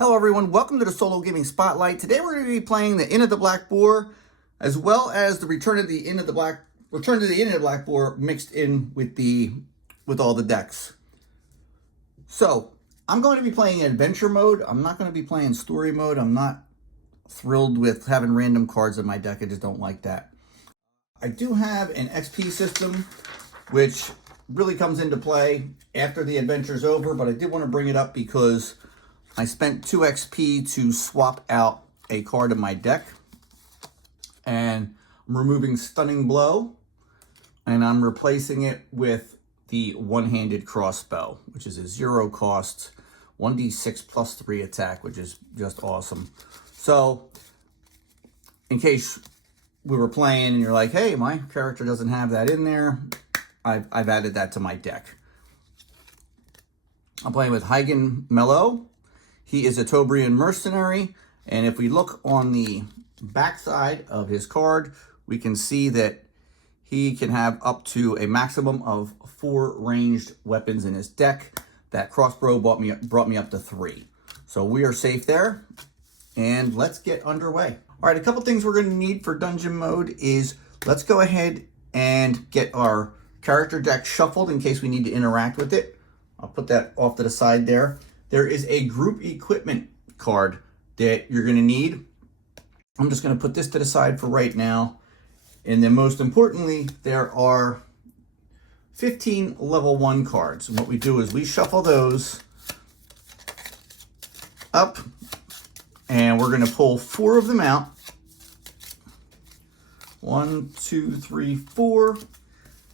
Hello everyone, welcome to the Solo Gaming Spotlight. Today we're going to be playing the Inn of the Black Boar, as well as the Return to the Inn of the Black Boar mixed in with all the decks. So I'm going to be playing adventure mode. I'm not going to be playing story mode. I'm not thrilled with having random cards in my deck. I just don't like that. I do have an XP system, which really comes into play after the adventure's over, but I did want to bring it up because I spent 2 XP to swap out a card in my deck, and I'm removing Stunning Blow, and I'm replacing it with the One-Handed Crossbow, which is a 0 cost, 1d6 plus 3 attack, which is just awesome. So, in case we were playing and you're like, hey, my character doesn't have that in there, I've added that to my deck. I'm playing with Hygen Mello. He is a Tobrian mercenary, and if we look on the backside of his card, we can see that he can have up to a maximum of 4 ranged weapons in his deck. That crossbow brought me up to 3. So we are safe there, and let's get underway. All right, a couple things we're going to need for dungeon mode is let's go ahead and get our character deck shuffled in case we need to interact with it. I'll put that off to the side there. There is a group equipment card that you're going to need. I'm just going to put this to the side for right now. And then most importantly, there are 15 level 1 cards. And what we do is we shuffle those up, and we're going to pull 4 of them out. 1, 2, 3, 4.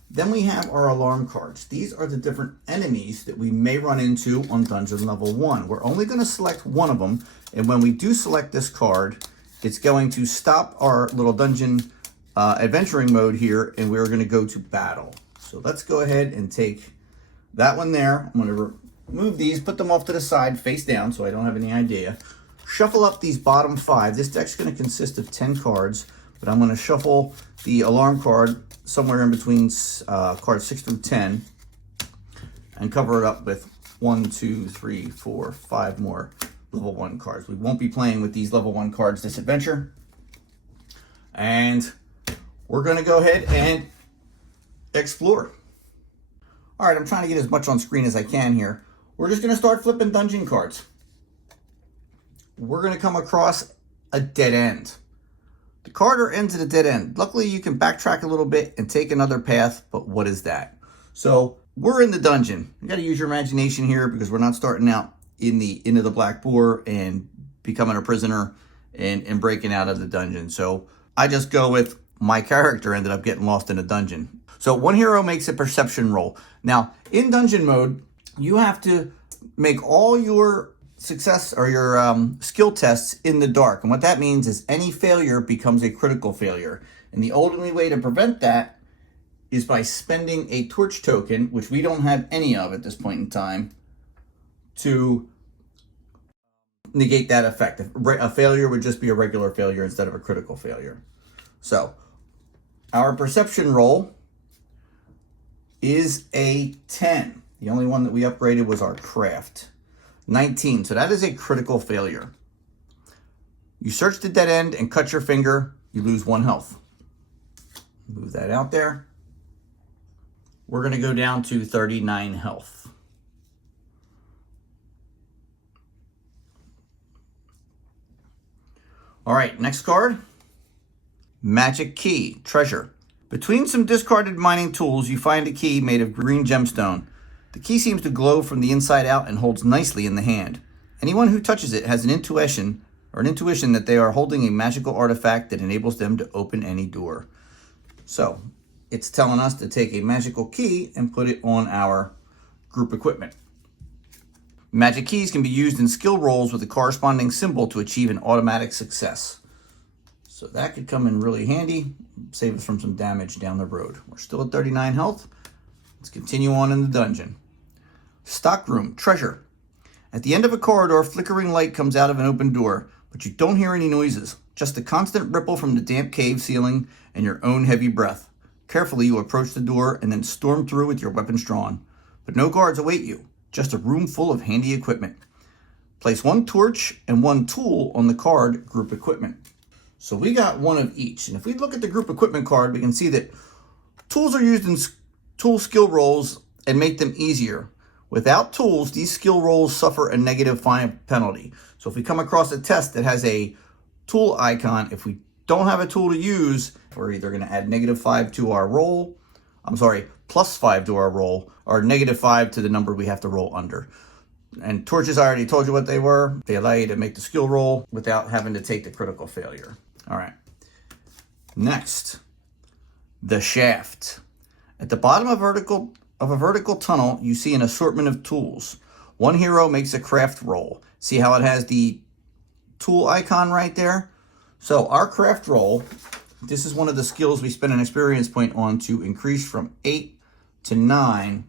Then we have our alarm cards. These are the different enemies that we may run into on dungeon level 1. We're only going to select one of them, and when we do select this card, it's going to stop our little dungeon adventuring mode here, and we're going to go to battle. So let's go ahead and take that one there. I'm going to remove these, put them off to the side, face down, so I don't have any idea. Shuffle up these bottom 5. This deck's going to consist of 10 cards, but I'm going to shuffle the alarm card somewhere in between cards 6 through 10 and cover it up with 1, 2, 3, 4, 5 more level 1 cards. We won't be playing with these level 1 cards this adventure. And we're going to go ahead and explore. All right, I'm trying to get as much on screen as I can here. We're just going to start flipping dungeon cards. We're going to come across a dead end. The card ends at a dead end. Luckily, you can backtrack a little bit and take another path, but what is that? So we're in the dungeon. You got to use your imagination here because we're not starting out in the Inn of the Black Boar and becoming a prisoner and breaking out of the dungeon. So I just go with my character ended up getting lost in a dungeon. So one hero makes a perception roll. Now, in dungeon mode, you have to make all your success or your skill tests in the dark, and what that means is any failure becomes a critical failure, and the only way to prevent that is by spending a torch token, which we don't have any of at this point in time, to negate that effect. A failure would just be a regular failure instead of a critical failure. So our perception roll is a 10. The only one that we upgraded was our craft. 19, so that is a critical failure. You search the dead end and cut your finger, you lose 1 health. Move that out there. We're going to go down to 39 health. All right, next card. Magic Key, Treasure. Between some discarded mining tools, you find a key made of green gemstone. The key seems to glow from the inside out and holds nicely in the hand. Anyone who touches it has an intuition that they are holding a magical artifact that enables them to open any door. So it's telling us to take a magical key and put it on our group equipment. Magic keys can be used in skill rolls with a corresponding symbol to achieve an automatic success. So that could come in really handy, save us from some damage down the road. We're still at 39 health. Let's continue on in the dungeon. Stockroom, Treasure. At the end of a corridor, flickering light comes out of an open door, but you don't hear any noises, just the constant ripple from the damp cave ceiling and your own heavy breath. Carefully, you approach the door and then storm through with your weapons drawn. But no guards await you, just a room full of handy equipment. Place one torch and one tool on the card group equipment. So we got one of each. And if we look at the group equipment card, we can see that tools are used in tool skill rolls and make them easier. Without tools, these skill rolls suffer a -5 penalty. So if we come across a test that has a tool icon, if we don't have a tool to use, we're either going to add -5 to our roll, +5 to our roll, or -5 to the number we have to roll under. And torches, I already told you what they were. They allow you to make the skill roll without having to take the critical failure. All right. Next, the shaft. At the bottom of a vertical tunnel, you see an assortment of tools. One hero makes a craft roll. See how it has the tool icon right there? So our craft roll, this is one of the skills we spend an experience point on to increase from 8 to 9.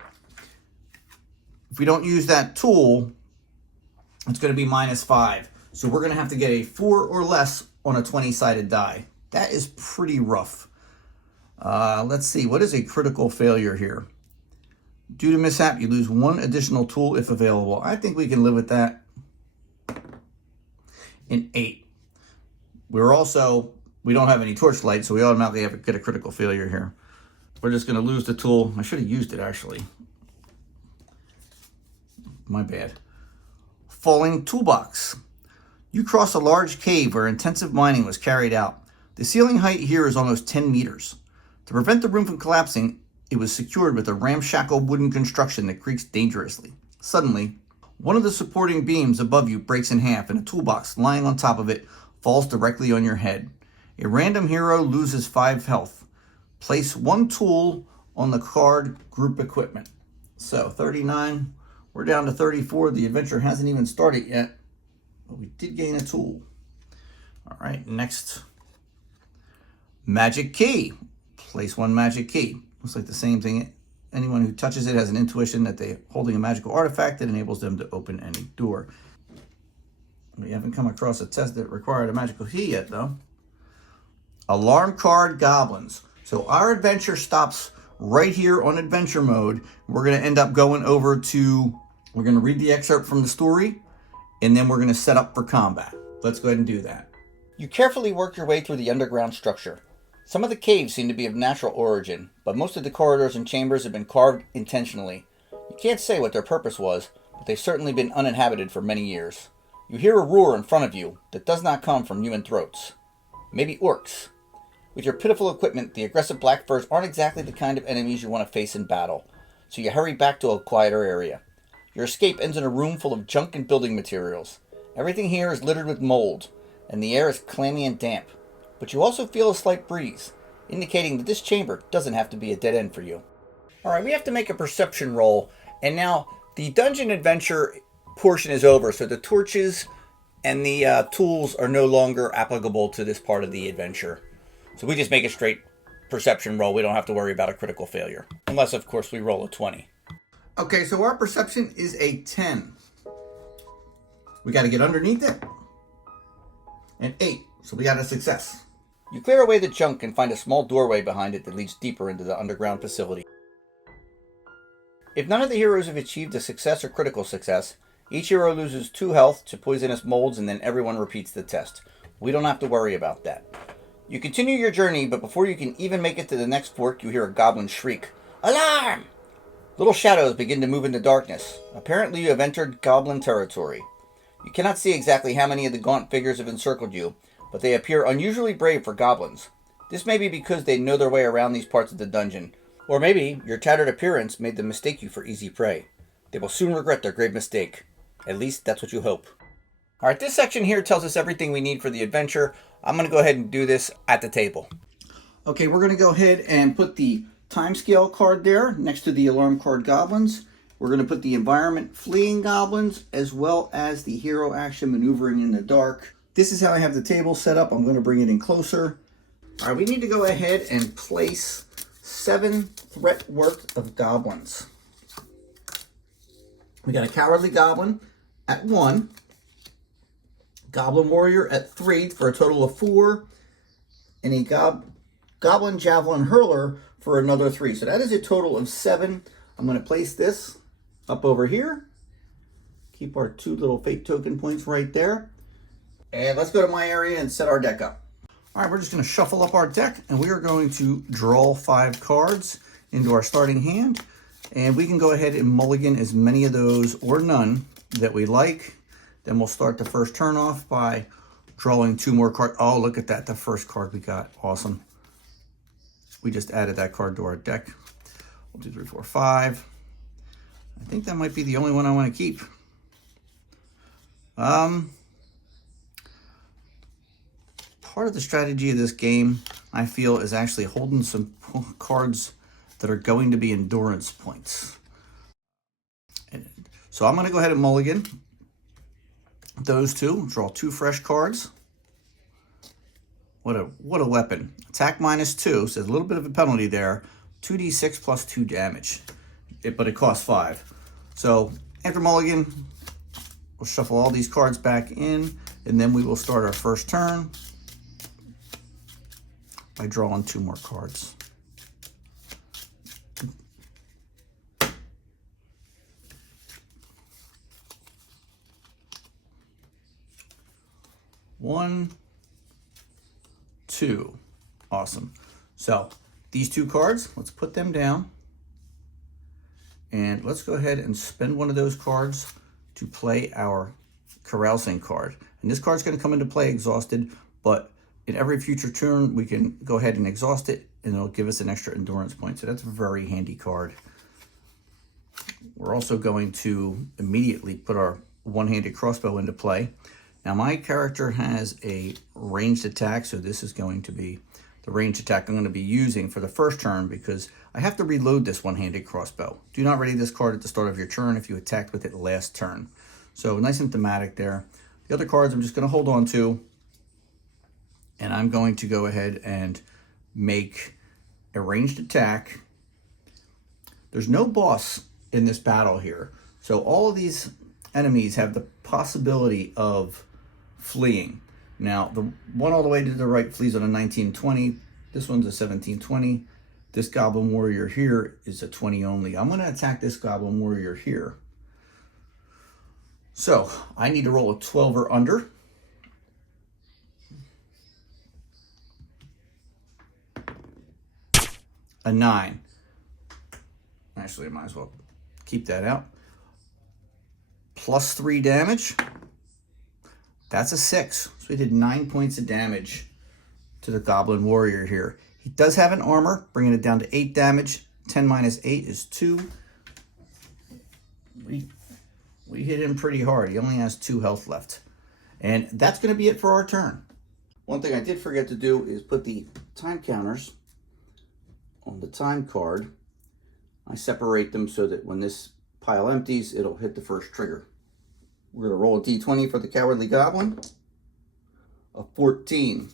If we don't use that tool, it's going to be -5. So we're going to have to get a 4 or less on a 20-sided die. That is pretty rough. Let's see, what is a critical failure here? Due to mishap, you lose one additional tool if available. I think we can live with that. An 8. We don't have any torchlight, so we automatically get a critical failure here. We're just going to lose the tool. I should have used it, actually. My bad. Falling toolbox. You cross a large cave where intensive mining was carried out. The ceiling height here is almost 10 meters. To prevent the room from collapsing, it was secured with a ramshackle wooden construction that creaks dangerously. Suddenly, one of the supporting beams above you breaks in half, and a toolbox lying on top of it falls directly on your head. A random hero loses 5 health. Place one tool on the card group equipment. So 39, we're down to 34. The adventure hasn't even started yet, but we did gain a tool. All right, next, magic key. Place one magic key. Looks like the same thing. Anyone who touches it has an intuition that they're holding a magical artifact that enables them to open any door. We haven't come across a test that required a magical key yet, though. Alarm card goblins. So our adventure stops right here on adventure mode. We're going to end up going over to, we're going to read the excerpt from the story, and then we're going to set up for combat. Let's go ahead and do that. You carefully work your way through the underground structure. Some of the caves seem to be of natural origin, but most of the corridors and chambers have been carved intentionally. You can't say what their purpose was, but they've certainly been uninhabited for many years. You hear a roar in front of you that does not come from human throats. Maybe orcs. With your pitiful equipment, the aggressive black furs aren't exactly the kind of enemies you want to face in battle, so you hurry back to a quieter area. Your escape ends in a room full of junk and building materials. Everything here is littered with mold, and the air is clammy and damp. But you also feel a slight breeze, indicating that this chamber doesn't have to be a dead end for you. Alright, we have to make a perception roll, and now the dungeon adventure portion is over, so the torches and the tools are no longer applicable to this part of the adventure. So we just make a straight perception roll. We don't have to worry about a critical failure. Unless, of course, we roll a 20. Okay, so our perception is a 10. We got to get underneath it. An 8, so we got a success. You clear away the junk and find a small doorway behind it that leads deeper into the underground facility. If none of the heroes have achieved a success or critical success, each hero loses 2 health to poisonous molds, and then everyone repeats the test. We don't have to worry about that. You continue your journey, but before you can even make it to the next fork, you hear a goblin shriek, "Alarm!" Little shadows begin to move in the darkness. Apparently you have entered goblin territory. You cannot see exactly how many of the gaunt figures have encircled you, but they appear unusually brave for goblins. This may be because they know their way around these parts of the dungeon, or maybe your tattered appearance made them mistake you for easy prey. They will soon regret their grave mistake. At least that's what you hope. Alright, this section here tells us everything we need for the adventure. I'm going to go ahead and do this at the table. Okay, we're going to go ahead and put the timescale card there next to the alarm card goblins. We're going to put the environment fleeing goblins as well as the hero action maneuvering in the dark. This is how I have the table set up. I'm going to bring it in closer. All right, we need to go ahead and place 7 threat worth of goblins. We got a cowardly goblin at 1, goblin warrior at 3 for a total of 4, and a goblin javelin hurler for another 3. So that is a total of 7. I'm going to place this up over here. Keep our 2 little fate token points right there. And let's go to my area and set our deck up. All right, we're just going to shuffle up our deck, and we are going to draw 5 cards into our starting hand. And we can go ahead and mulligan as many of those or none that we like. Then we'll start the first turn off by drawing 2 more cards. Oh, look at that, the first card we got. Awesome. We just added that card to our deck. 1, 2, 3, 4, 5. I think that might be the only one I want to keep. Part of the strategy of this game, I feel, is actually holding some cards that are going to be endurance points. So I'm going to go ahead and mulligan those 2. Draw 2 fresh cards. What a weapon. Attack -2, so there's a little bit of a penalty there. 2d6 plus 2 damage. But it costs 5. So after mulligan, we'll shuffle all these cards back in, and then we will start our first turn by drawing 2 more cards. One, 2. Awesome. So these 2 cards, let's put them down. And let's go ahead and spend one of those cards to play our carousing card. And this card's going to come into play exhausted, but in every future turn, we can go ahead and exhaust it, and it'll give us an extra endurance point. So that's a very handy card. We're also going to immediately put our one-handed crossbow into play. Now, my character has a ranged attack, so this is going to be the ranged attack I'm going to be using for the first turn because I have to reload this one-handed crossbow. Do not ready this card at the start of your turn if you attacked with it last turn. So nice and thematic there. The other cards I'm just going to hold on to, and I'm going to go ahead and make a ranged attack. There's no boss in this battle here, so all of these enemies have the possibility of fleeing. Now, the one all the way to the right flees on a 1920. This one's a 1720. This Goblin Warrior here is a 20 only. I'm going to attack this Goblin Warrior here. So, I need to roll a 12 or under. A 9. Actually, I might as well keep that out. Plus 3 damage. That's a 6. So we did 9 points of damage to the Goblin Warrior here. He does have an armor, bringing it down to 8 damage. 10 minus 8 is 2. We hit him pretty hard. He only has 2 health left. And that's going to be it for our turn. One thing I did forget to do is put the time counters on the time card. I separate them so that when this pile empties, it'll hit the first trigger. We're going to roll a d20 for the Cowardly Goblin. A 14.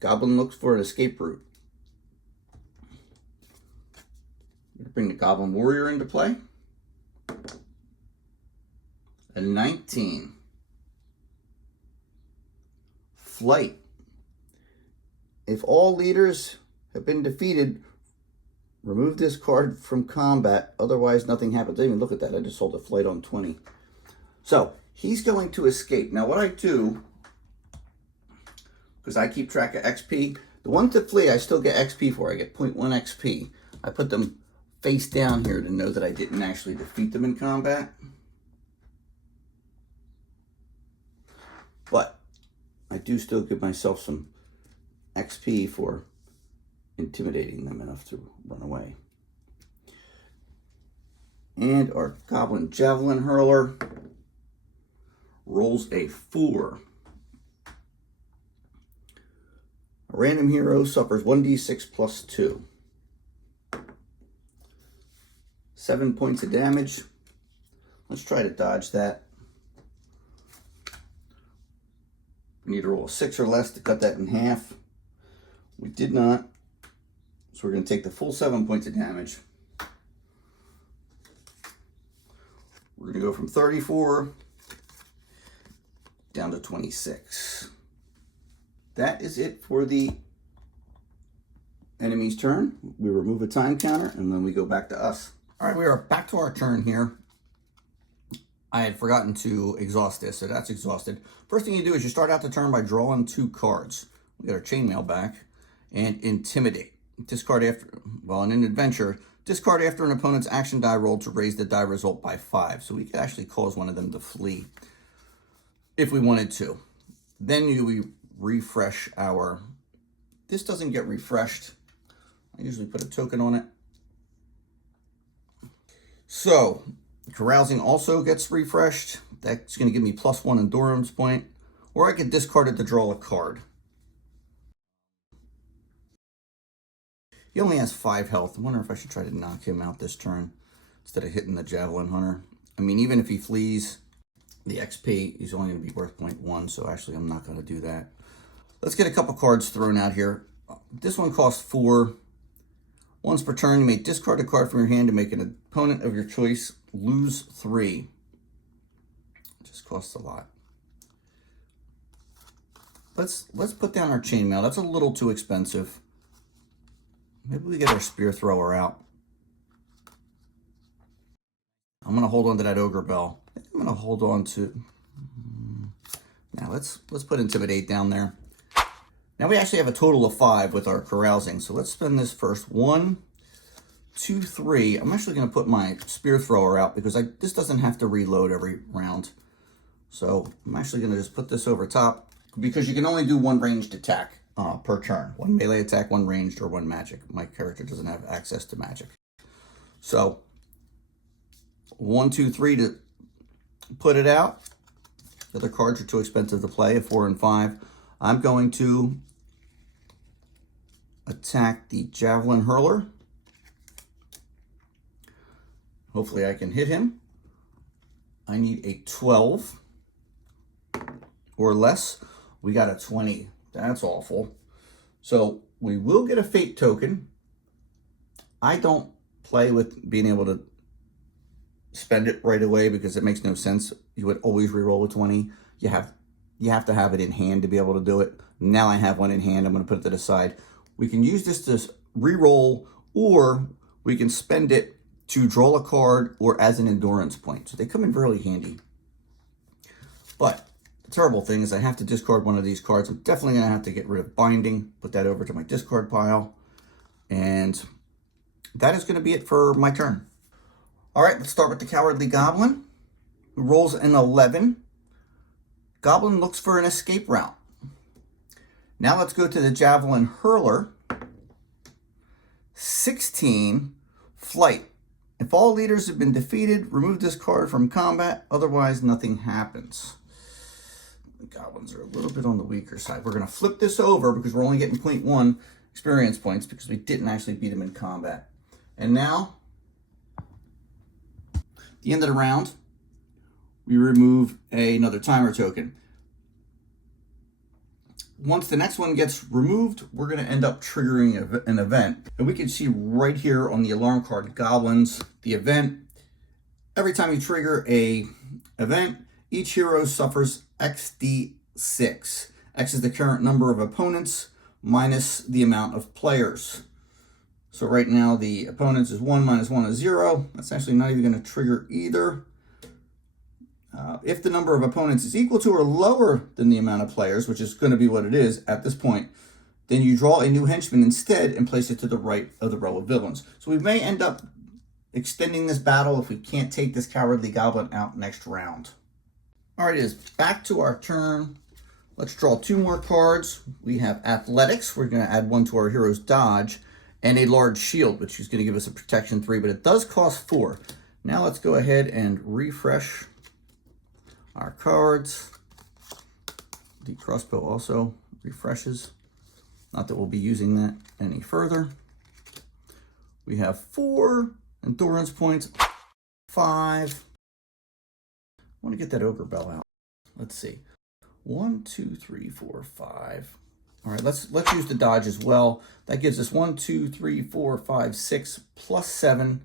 Goblin looks for an escape route. I'm going to bring the Goblin Warrior into play. A 19. Flight. If all leaders have been defeated, remove this card from combat, otherwise nothing happens. I didn't even look at that. I just sold a flight on 20. So, he's going to escape. Now, what I do, because I keep track of XP, the one to flee I still get XP for. I get 0.1 XP. I put them face down here to know that I didn't actually defeat them in combat. But I do still give myself some XP for intimidating them enough to run away. And our Goblin Javelin Hurler rolls a 4. A random hero suffers 1d6 plus 2. 7 points of damage. Let's try to dodge that. We need to roll a 6 or less to cut that in half. We did not. So we're going to take the full 7 points of damage. We're going to go from 34 down to 26. That is it for the enemy's turn. We remove a time counter and then we go back to us. All right, we are back to our turn here. I had forgotten to exhaust this, so that's exhausted. First thing you do is you start out the turn by drawing 2 cards. We got our chainmail back and intimidate. Discard after, well, in an adventure, discard after an opponent's action die roll to raise the die result by 5. So we could actually cause one of them to flee if we wanted to. Then we refresh our, this doesn't get refreshed. I usually put a token on it. So, carousing also gets refreshed. That's going to give me +1 endurance point. Or I could discard it to draw a card. He only has 5 health. I wonder if I should try to knock him out this turn instead of hitting the Javelin Hunter. I mean, even if he flees the XP, he's only going to be worth 0.1, so actually I'm not going to do that. Let's get a couple cards thrown out here. This one costs 4. Once per turn, you may discard a card from your hand to make an opponent of your choice lose 3. It just costs a lot. Let's put down our chainmail. That's a little too expensive. Maybe we get our spear thrower out. I'm going to hold on to that ogre bell. I'm going to hold on to... Now let's put intimidate down there. Now we actually have a total of 5 with our carousing. So let's spend this first. 1, 2, 3. I'm actually going to put my spear thrower out because this doesn't have to reload every round. So I'm actually going to just put this over top because you can only do 1 ranged attack per turn. 1 melee attack, 1 ranged, or 1 magic. My character doesn't have access to magic. So 1, 2, 3 to put it out. The other cards are too expensive to play, a 4 and 5. I'm going to attack the Javelin Hurler. Hopefully I can hit him. I need a 12 or less. We got a 20. That's awful. So we will get a fate token. I don't play with being able to spend it right away because it makes no sense. You would always reroll a 20. You have to have it in hand to be able to do it. Now I have one in hand. I'm going to put it to the side. We can use this to reroll, or we can spend it to draw a card or as an endurance point. So they come in really handy. But the terrible thing is I have to discard one of these cards. I'm definitely going to have to get rid of Binding, put that over to my discard pile. And that is going to be it for my turn. All right, let's start with the Cowardly Goblin, who rolls an 11. Goblin looks for an escape route. Now let's go to the Javelin Hurler. 16, Flight. If all leaders have been defeated, remove this card from combat. Otherwise, nothing happens. The goblins are a little bit on the weaker side. We're going to flip this over because we're only getting 0.1 experience points because we didn't actually beat him in combat. And now, at the end of the round, we remove another timer token. Once the next one gets removed, we're going to end up triggering an event. And we can see right here on the alarm card, Goblins, the event. Every time you trigger a event, each hero suffers XD6. X is the current number of opponents minus the amount of players. So right now the opponents is 1 minus 1 is 0. That's actually not even going to trigger either. If the number of opponents is equal to or lower than the amount of players, which is going to be what it is at this point, then you draw a new henchman instead and place it to the right of the row of villains. So we may end up extending this battle if we can't take this Cowardly Goblin out next round. All right, it is back to our turn. Let's draw 2 more cards. We have Athletics. We're going to add 1 to our hero's dodge, and a large shield, which is going to give us a protection 3, but it does cost 4. Now let's go ahead and refresh our cards. The crossbow also refreshes. Not that we'll be using that any further. We have 4 endurance points, 5. I want to get that ogre bell out. Let's see. 1, 2, 3, 4, 5. All right, let's use the dodge as well. That gives us 1, 2, 3, 4, 5, 6 plus 7.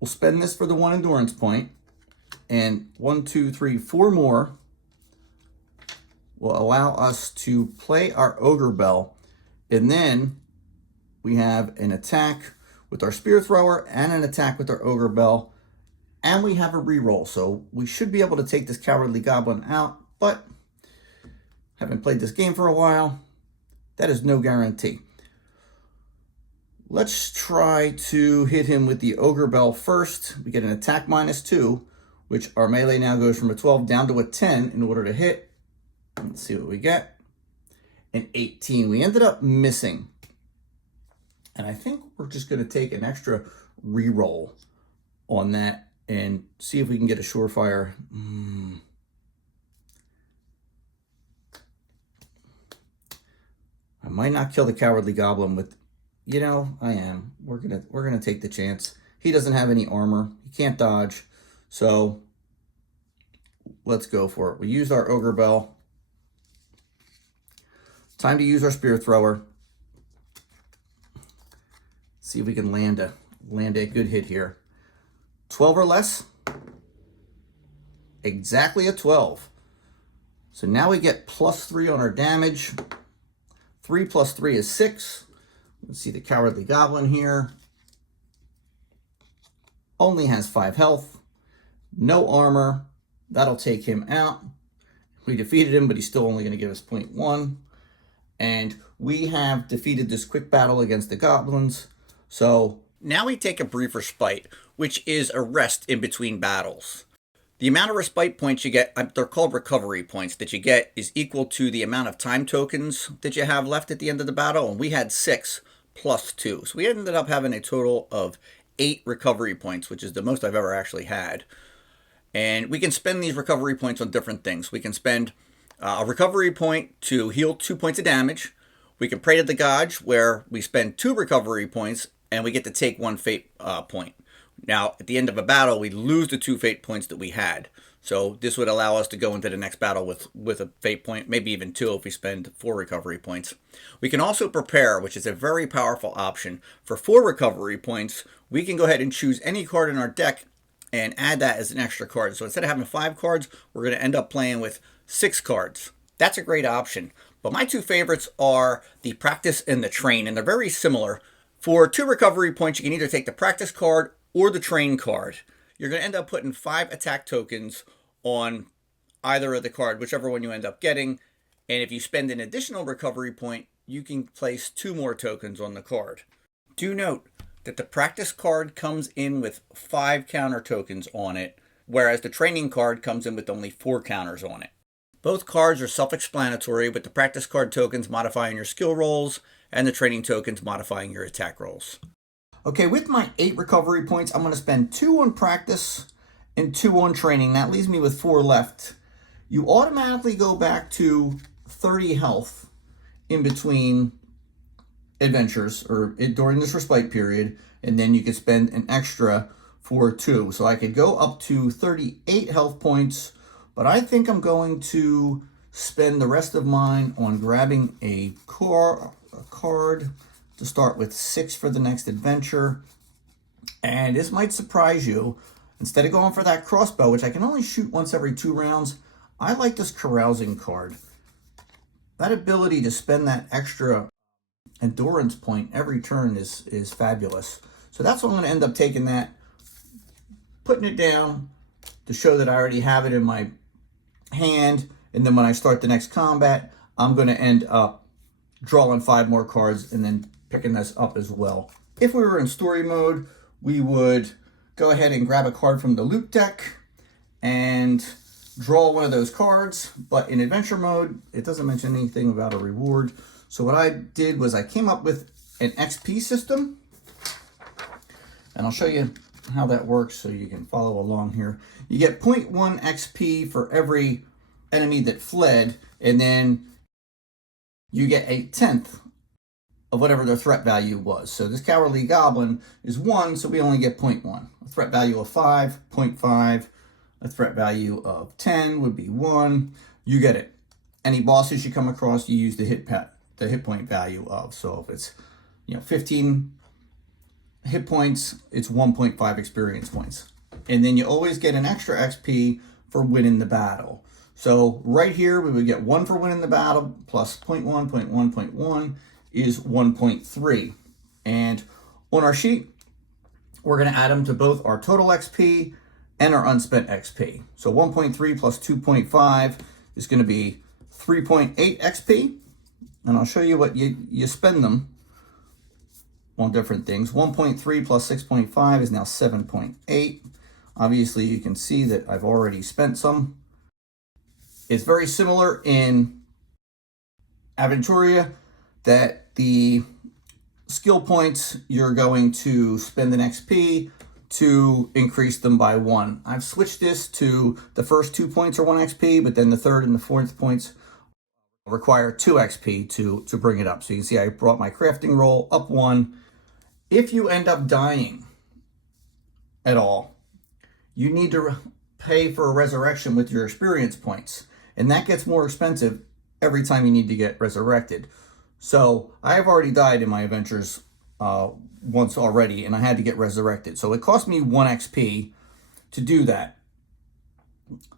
We'll spend this for the 1 endurance point. And 1, 2, 3, 4 more will allow us to play our ogre bell. And then we have an attack with our spear thrower and an attack with our ogre bell. And we have a reroll, so we should be able to take this cowardly goblin out, but having played this game for a while, that is no guarantee. Let's try to hit him with the ogre bell first. We get an attack -2, which our melee now goes from a 12 down to a 10 in order to hit. Let's see what we get. An 18. We ended up missing. And I think we're just going to take an extra reroll on that and see if we can get a surefire. I might not kill the cowardly goblin with, you know, I am. We're gonna take the chance. He doesn't have any armor. He can't dodge. So let's go for it. We used our ogre bell. Time to use our spear thrower. See if we can land a good hit here. 12 or less. Exactly a 12. So now we get +3 on our damage. 3 + 3 is 6. Let's see the cowardly goblin here. Only has 5 health. No armor. That'll take him out. We defeated him, but he's still only going to give us 0.1. And we have defeated this quick battle against the goblins. So now we take a brief respite, which is a rest in between battles. The amount of respite points you get, they're called recovery points, that you get is equal to the amount of time tokens that you have left at the end of the battle. And we had 6 + 2. So we ended up having a total of 8 recovery points, which is the most I've ever actually had. And we can spend these recovery points on different things. We can spend a recovery point to heal 2 points of damage. We can pray to the gods, where we spend 2 recovery points and we get to take 1 fate point. Now, at the end of a battle, we lose the 2 fate points that we had. So this would allow us to go into the next battle with a fate point, maybe even 2 if we spend 4 recovery points. We can also prepare, which is a very powerful option. For 4 recovery points, we can go ahead and choose any card in our deck and add that as an extra card. So instead of having 5 cards, we're going to end up playing with 6 cards. That's a great option. But my 2 favorites are the practice and the train, and they're very similar. For 2 recovery points, you can either take the practice card or the train card. You're going to end up putting 5 attack tokens on either of the card, whichever one you end up getting. And if you spend an additional recovery point, you can place 2 more tokens on the card. Do note that the practice card comes in with 5 counter tokens on it, whereas the training card comes in with only 4 counters on it. Both cards are self-explanatory, with the practice card tokens modifying your skill rolls and the training tokens modifying your attack rolls. Okay, with my 8 recovery points, I'm going to spend 2 on practice and 2 on training. That leaves me with 4 left. You automatically go back to 30 health in between adventures or during this respite period, and then you could spend an extra for 2. So I could go up to 38 health points, but I think I'm going to spend the rest of mine on grabbing a card to start with 6 for the next adventure. And this might surprise you. Instead of going for that crossbow, which I can only shoot once every 2 rounds, I like this carousing card. That ability to spend that extra endurance point every turn is fabulous. So that's what I'm going to end up taking that, putting it down to show that I already have it in my hand. And then when I start the next combat, I'm going to end up drawing 5 more cards and then picking this up as well. If we were in story mode, we would go ahead and grab a card from the loot deck and draw one of those cards. But in adventure mode, it doesn't mention anything about a reward. So what I did was I came up with an XP system, and I'll show you how that works so you can follow along here. You get 0.1 XP for every enemy that fled, and then you get 1/10 of whatever their threat value was. So this cowardly goblin is 1, so we only get 0.1. A threat value of 5, 0.5. A threat value of 10 would be 1. You get it. Any bosses you come across, you use the hit point value of. So if it's 15 hit points, it's 1.5 experience points. And then you always get an extra XP for winning the battle. So right here, we would get 1 for winning the battle, plus 0.1, 0.1, 0.1 is 1.3. And on our sheet, we're going to add them to both our total XP and our unspent XP. So 1.3 plus 2.5 is going to be 3.8 XP. And I'll show you what you spend them on different things. 1.3 plus 6.5 is now 7.8. Obviously, you can see that I've already spent some. It's very similar in Aventuria that the skill points, you're going to spend an XP to increase them by 1. I've switched this to the first 2 points are 1 XP, but then the third and the fourth points require 2 XP to bring it up. So you can see I brought my crafting roll up 1. If you end up dying at all, you need to pay for a resurrection with your experience points. And that gets more expensive every time you need to get resurrected. So I have already died in my adventures once already, and I had to get resurrected. So it cost me 1 XP to do that.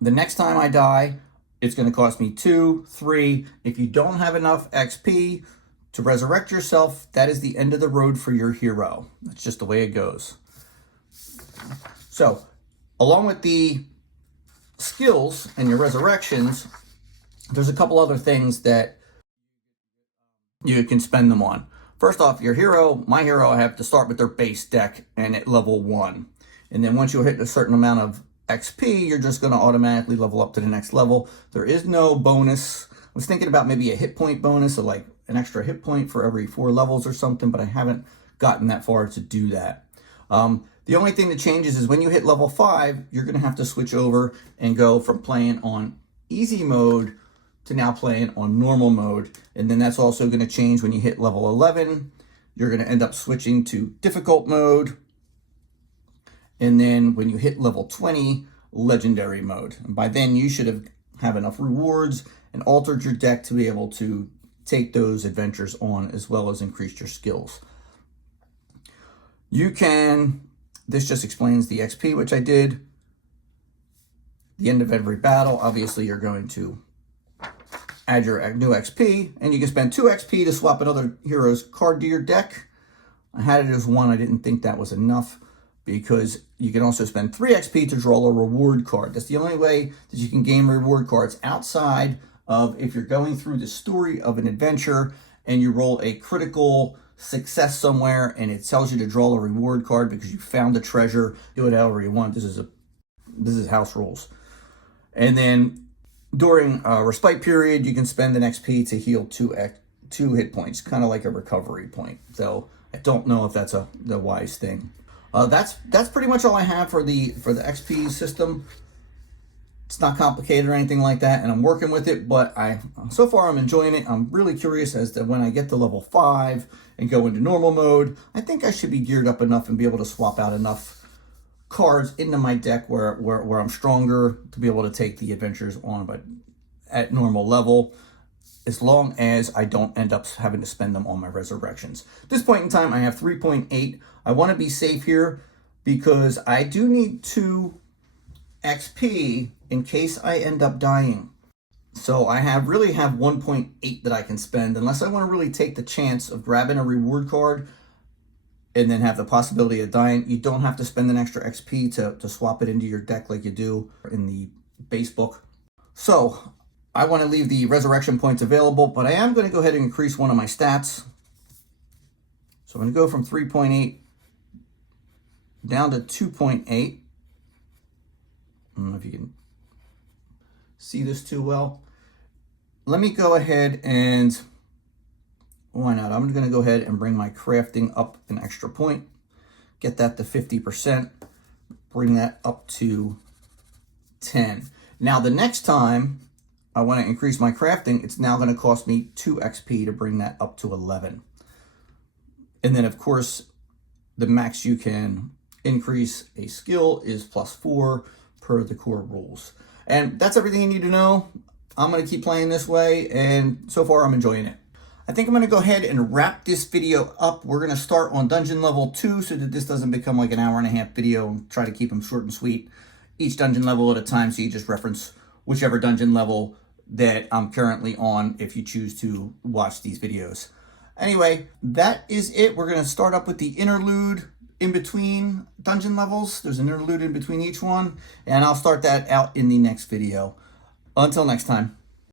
The next time I die, it's going to cost me 2, 3. If you don't have enough XP to resurrect yourself, that is the end of the road for your hero. That's just the way it goes. So, along with the skills and your resurrections, there's a couple other things that you can spend them on. First off, your hero, my hero, I have to start with their base deck and at level 1. And then once you hit a certain amount of XP, you're just going to automatically level up to the next level. There is no bonus. I was thinking about maybe a hit point bonus, or like an extra hit point for every 4 levels or something, but I haven't gotten that far to do that. The only thing that changes is when you hit level 5, you're going to have to switch over and go from playing on easy mode to now playing on normal mode. And then that's also going to change when you hit level 11. You're going to end up switching to difficult mode. And then when you hit level 20, legendary mode. And by then you should have enough rewards and altered your deck to be able to take those adventures on, as well as increase your skills. You can, this just explains the XP, which I did. The end of every battle, obviously you're going to add your new XP, and you can spend 2 XP to swap another hero's card to your deck. I had it as 1, I didn't think that was enough, because you can also spend 3 XP to draw a reward card. That's the only way that you can gain reward cards outside of if you're going through the story of an adventure and you roll a critical success somewhere and it tells you to draw a reward card because you found a treasure. Do it however you want. This is house rules. And then during a respite period, you can spend an XP to heal 2 hit points, kind of like a recovery point. So I don't know if that's the wise thing. That's pretty much all I have for the XP system. It's not complicated or anything like that, and I'm working with it, but so far I'm enjoying it. I'm really curious as to when I get to level 5 and go into normal mode, I think I should be geared up enough and be able to swap out enough cards into my deck where I'm stronger to be able to take the adventures on, but at normal level, as long as I don't end up having to spend them on my resurrections. At this point in time, I have 3.8. I want to be safe here because I do need 2 XP in case I end up dying. So I really have 1.8 that I can spend, unless I want to really take the chance of grabbing a reward card and then have the possibility of dying. You don't have to spend an extra XP to swap it into your deck like you do in the base book. So I want to leave the resurrection points available, but I am going to go ahead and increase one of my stats. So I'm going to go from 3.8 down to 2.8. I don't know if you can see this too well. Let me go ahead and, why not? I'm going to go ahead and bring my crafting up an extra point. Get that to 50%. Bring that up to 10. Now the next time I want to increase my crafting, it's now going to cost me 2 XP to bring that up to 11. And then of course, the max you can increase a skill is +4 per the core rules. And that's everything you need to know. I'm going to keep playing this way, and so far I'm enjoying it. I think I'm going to go ahead and wrap this video up. We're going to start on dungeon level 2 so that this doesn't become like an hour-and-a-half video, and try to keep them short and sweet. Each dungeon level at a time, so you just reference whichever dungeon level that I'm currently on if you choose to watch these videos. Anyway, that is it. We're going to start up with the interlude in between dungeon levels. There's an interlude in between each one, and I'll start that out in the next video. Until next time.